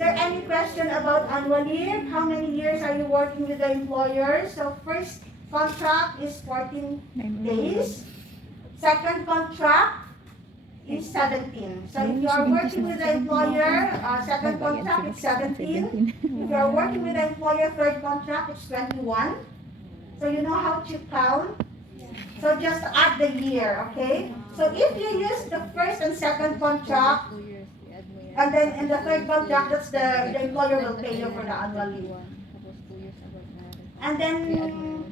there any question about annual leave? How many years are you working with the employer? So first contract is 14 days. Second contract is 17. So if you are working with the employer, second contract is 17. If you are working with the employer, third contract is 21. So you know how to count? So just add the year, okay? So if you use the first and second contract, and then in the third contract, that's the employer will pay you for the annual leave. And then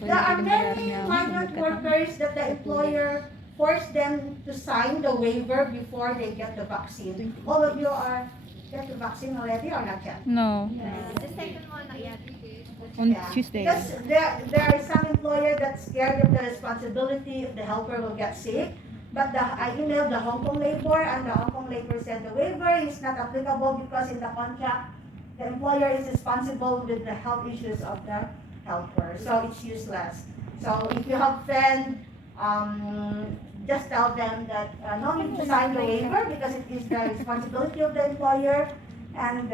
there are many migrant workers that the employer forced them to sign the waiver before they get the vaccine. All of you are get the vaccine already or not yet? No. The second one, not yet. On Yeah. Tuesday. Because there is some employer that's scared of the responsibility if the helper will get sick. But I emailed the Hong Kong labor, and the Hong Kong labor said the waiver is not applicable because in the contract, the employer is responsible with the health issues of the helper. So it's useless. So if you have friends, just tell them that no need to sign the waiver because it is the responsibility of the employer. And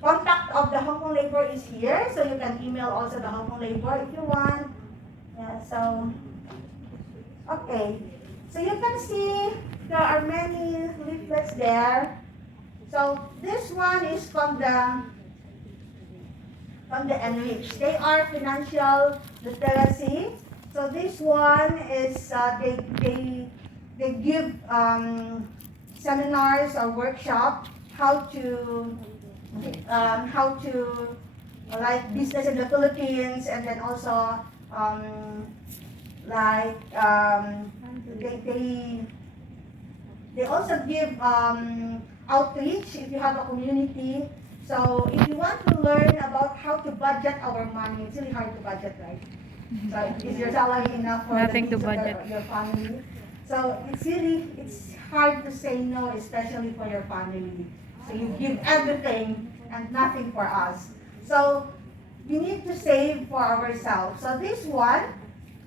contact of the Hong Kong labor is here, so you can email also the Hong Kong labor if you want. Yeah, so okay, so you can see there are many leaflets there. So this one is from the Enrich. They are financial literacy. So this one is they give seminars or workshops how to like business in the Philippines, and then also they also give outreach if you have a community. So if you want to learn about how to budget our money, it's really hard to budget, right? So is your salary enough for Nothing the to needs budget. of your family? So it's hard to say no, especially for your family. So you give everything and nothing for us. So we need to save for ourselves. So this one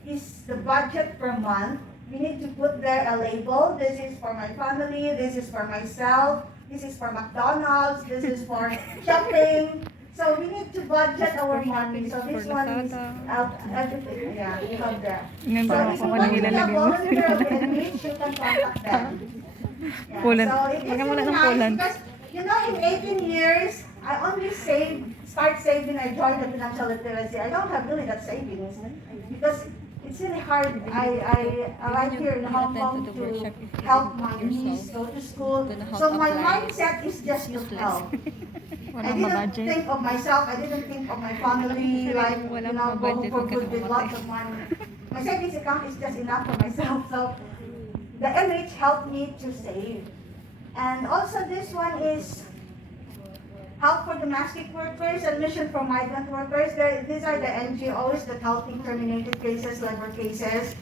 is the budget per month. We need to put there a label. This is for my family, this is for myself, this is for McDonald's, this is for shopping. So we need to budget our money. So this one is everything. Yeah, you have there. So if you want to be a volunteer of Enrich, you can contact them. Yeah. Poland. So it is Baka muna really ng nice Poland. because, you know, in 18 years, I only start saving, I joined the financial literacy. I don't have really that savings because it's really hard. I arrived here in Hong Kong to help my niece go to school. So my mindset is just to help. I didn't think of myself. I didn't think of my family, like, you know, going for good with lots of money. My savings account is just enough for myself. So the NH helped me to save. And also this one is help for domestic workers and mission for migrant workers. These are the NGOs that helping terminated cases, labor cases.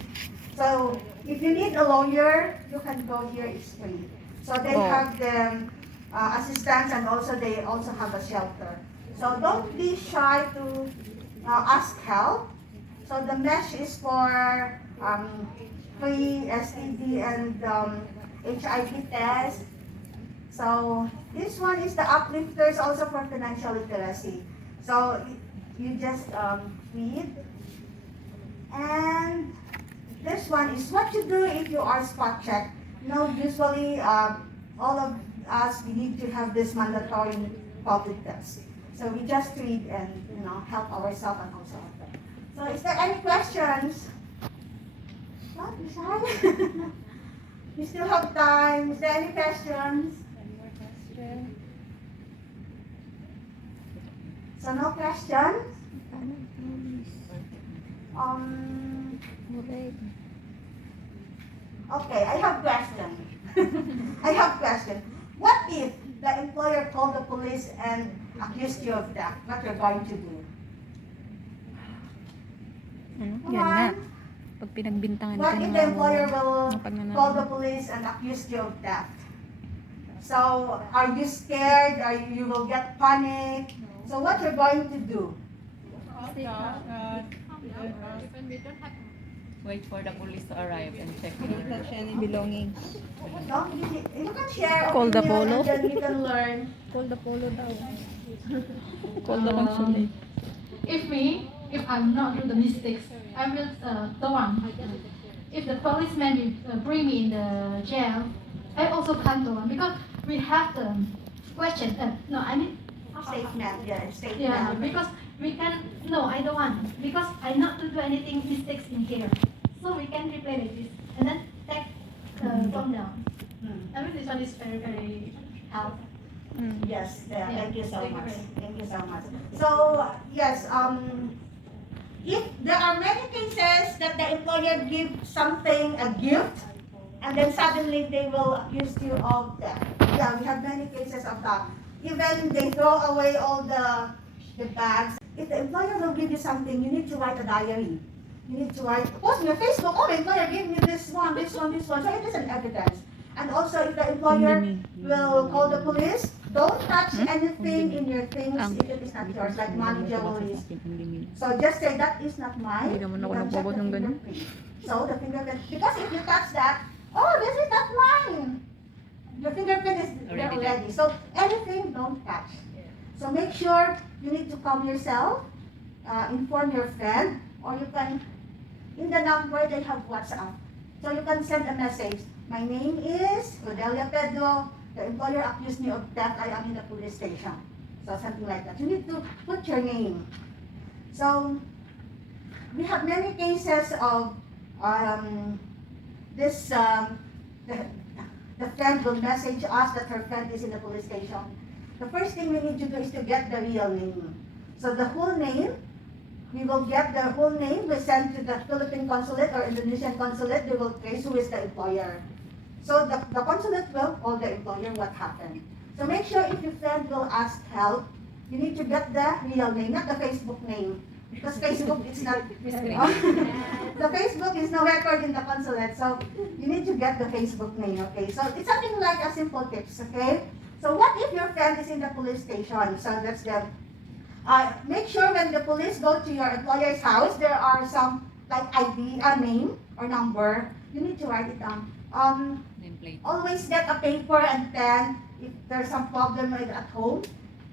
So if you need a lawyer, you can go here, it's free. So they have the assistance, and also they also have a shelter. So don't be shy to ask help. So the mesh is for free STD and HIV test. So this one is the uplifters, also for financial literacy. So you just read. And this one is what you do if you are spot checked. You know, usually all of us, we need to have this mandatory public test. So we just read and, you know, help ourselves and also others. So is there any questions? Not shy. We still have time. Is there any questions? So no questions? Okay, I have question. I have question. What if the employer called the police and accused you of theft? What you're going to do? Yan Come nga. on. Pag pinagbintangan What ka if ng the employer will ng pagnanakaw. call the police and accuse you of theft? So, are you scared? You will get panic? So, what you're going to do? Wait for the police to arrive and check Don't touch your... any belongings. You can share Call the opinion polo. and then you can learn. Call the polo daw. Call the consulate. If I'm not do the mistakes, I will the one. If the policeman will bring me in the jail, I also can't do one because we have the question. No, I mean, Statement, yeah, statement. yeah, because we can. No, I don't want because I not to do anything mistakes in here, so we can replay like this and then take the phone down. I mean, this one is very helpful. Yes, yeah, Yeah, thank you so thank you much. very Thank you so much. So, yes, if there are many cases that the employer gives something, a gift, and then suddenly they will accuse you of that. Yeah, we have many cases of that. Even they throw away all the bags. If the employer will give you something, you need to write a diary. You need to write, post on your Facebook, oh, the employer gave me this one, this one, this one. So it is an evidence. And also, if the employer will call the police, don't touch anything in your things if it is not yours, like money, jewelry. So just say, that is not mine. Hindi naman ako You can check nagbabot the ng ganun. fingerprint. So the fingerprint, because if you touch that, oh, this is not mine. Your fingerprint is there already. So anything, don't touch. So make sure you need to calm yourself, inform your friend, or you can, in the number they have WhatsApp. So you can send a message. My name is Pedro. The employer accused me of theft. I am in the police station. So something like that. You need to put your name. So we have many cases of this. The friend will message us that her friend is in the police station. The first thing we need to do is to get the real name. So the whole name, we will get the whole name, we send to the Philippine consulate or Indonesian consulate, they will trace who is the employer. So the consulate will call the employer what happened. So make sure if your friend will ask help, you need to get the real name, not the Facebook name. Because Facebook is not, the Facebook is no record in the consulate, so you need to get the Facebook name, okay? So it's something like a simple tips, okay? So what if your friend is in the police station? So that's the, make sure when the police go to your employer's house, there are some like ID, a name or number, you need to write it down. Nameplate. Always get a paper and pen. If there's some problem at home,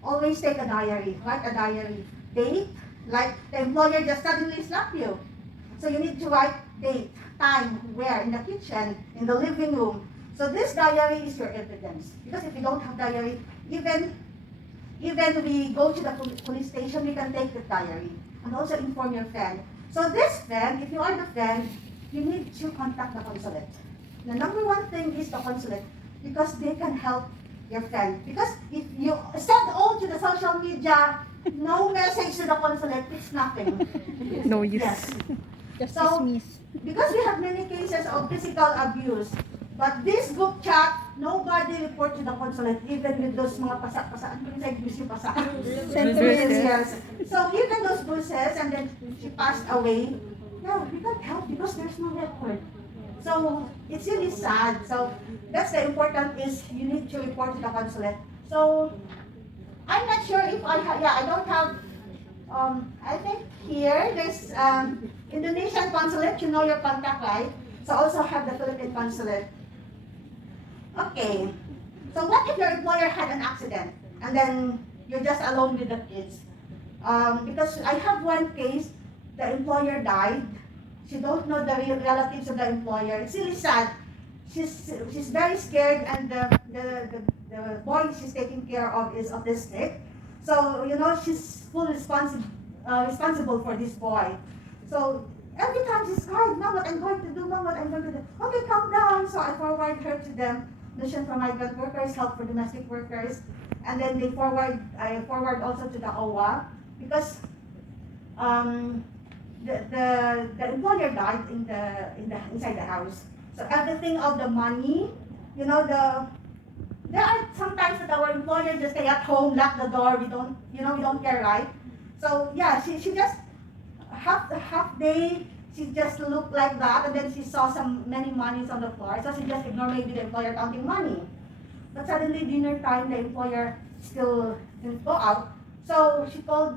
always take a diary, write a diary. Date, like the employer just suddenly slapped you. So you need to write date, time, where, in the kitchen, in the living room. So this diary is your evidence. Because if you don't have diary, even we go to the police station, we can take the diary. And also inform your friend. So this friend, if you are the friend, you need to contact the consulate. The number one thing is the consulate. Because they can help your friend. Because if you send all to the social media, no message to the consulate, it's nothing. No use. Yes. Just So, dismiss. because we have many cases of physical abuse, but this group chat, nobody report to the consulate, even with those mga pasak-pasak. Ano yung abuse yung pasak? Sentences. Yes. So even those bruises, and then she passed away, no, we can't help because there's no record. So it's really sad. So that's the important is you need to report to the consulate. So I'm not sure if I have, yeah, I don't have, I think here, there's Indonesian consulate, you know your contact, right? So also have the Philippine consulate. Okay, so what if your employer had an accident and then you're just alone with the kids? Because I have one case, the employer died. She don't know the real relatives of the employer. It's really sad. She's very scared, and the boy she's taking care of is autistic. So, you know, she's fully responsible for this boy. So every time she's crying, Mom, what I'm going to do, Mom, what I'm going to do. Okay, calm down. So I forward her to them. Mission for Migrant Workers, Help for Domestic Workers. And then I forward also to the OWA because the employer died inside the house. So everything of the money, you know, there are sometimes that our employer just stay at home, lock the door, we don't care, right? So yeah, she just half day she just looked like that, and then she saw many monies on the floor, so she just ignored maybe the employer counting money. But suddenly dinner time, the employer still didn't go out. So she go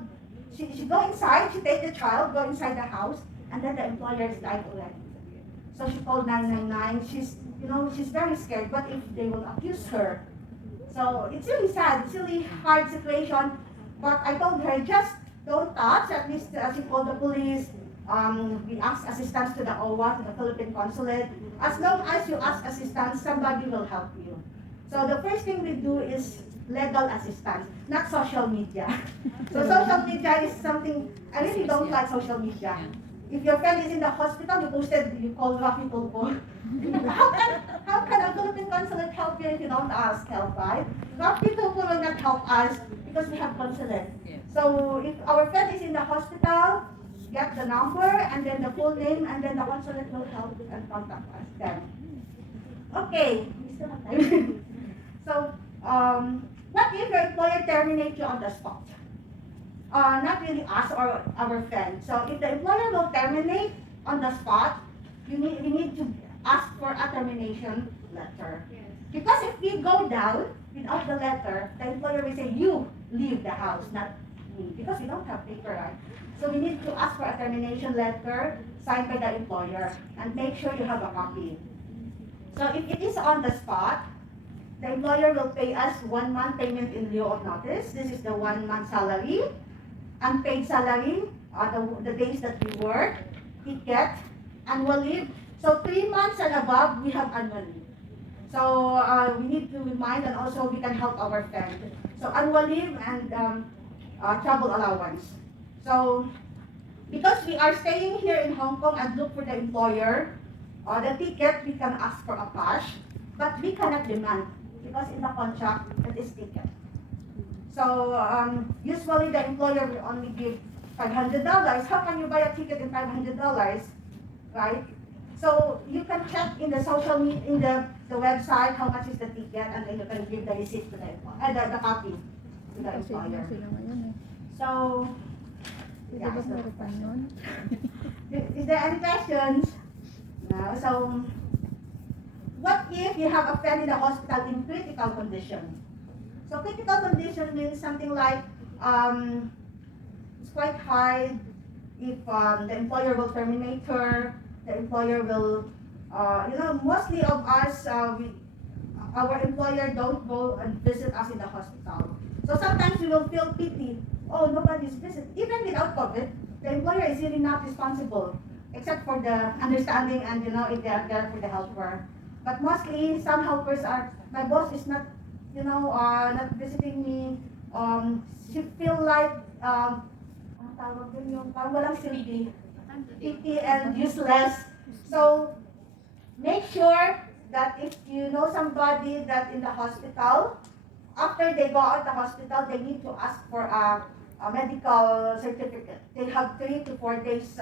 inside, she take the child, go inside the house, and then the employer is died already. So she called 999. She's very scared. What if they will accuse her? So it's really sad. It's really hard situation. But I told her, just don't touch. At least she called the police. We asked assistance to the OWA, to the Philippine consulate. As long as you ask assistance, somebody will help you. So the first thing we do is legal assistance, not social media. So social media is something, I really don't like social media. If your friend is in the hospital, you call Rafi Pulpo. How can a Philippine consulate help you if you don't ask help, right? Rafi Pulpo will not help us because we have consulate. Yes. So if our friend is in the hospital, get the number and then the full name, and then the consulate will help and contact us then. Okay, we still have time. So, what if your employer terminates you on the spot? Not really us or our friend. So if the employer will terminate on the spot, we need to ask for a termination letter. Because if we go down without the letter, the employer will say, you leave the house, not me. Because we don't have paper, right? So we need to ask for a termination letter signed by the employer and make sure you have a copy. So if it is on the spot, the employer will pay us 1 month payment in lieu of notice. This is the 1 month salary, unpaid salary, the days that we work, ticket, annual leave. So 3 months and above, we have annual leave. So we need to remind, and also we can help our friend. So annual leave and travel allowance. So because we are staying here in Hong Kong and look for the employer, the ticket we can ask for a cash, but we cannot demand because in the contract it is ticket. So usually the employer will only give $500. How can you buy a ticket in $500, right? So you can check in the social media, in the website, how much is the ticket, and then you can give the receipt to the employer, the copy to the Kasi employer. sila ngayon eh. So, Di ba meron pa yun? is there any questions? No. So, what if you have a friend in the hospital in critical condition? So critical condition means something like it's quite hard if the employer will terminate her, the employer will, mostly of us, our employer don't go and visit us in the hospital. So sometimes we will feel pity. Oh, nobody's visiting. Even without COVID, the employer is really not responsible, except for the understanding and, if they are there for the helper. But mostly, some helpers are, my boss is not, not visiting me. She feel like, ang tawag din yung parang walang silbi, pity and useless. So, make sure that if you know somebody that in the hospital, after they go out of the hospital, they need to ask for a medical certificate. They have 3 to 4 days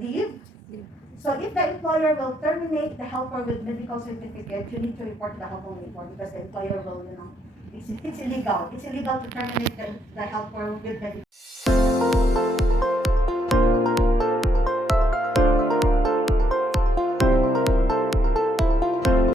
leave. So if the employer will terminate the helper with medical certificate, you need to report to the helper report because the employer will, it's illegal. It's illegal to terminate the helper with medical.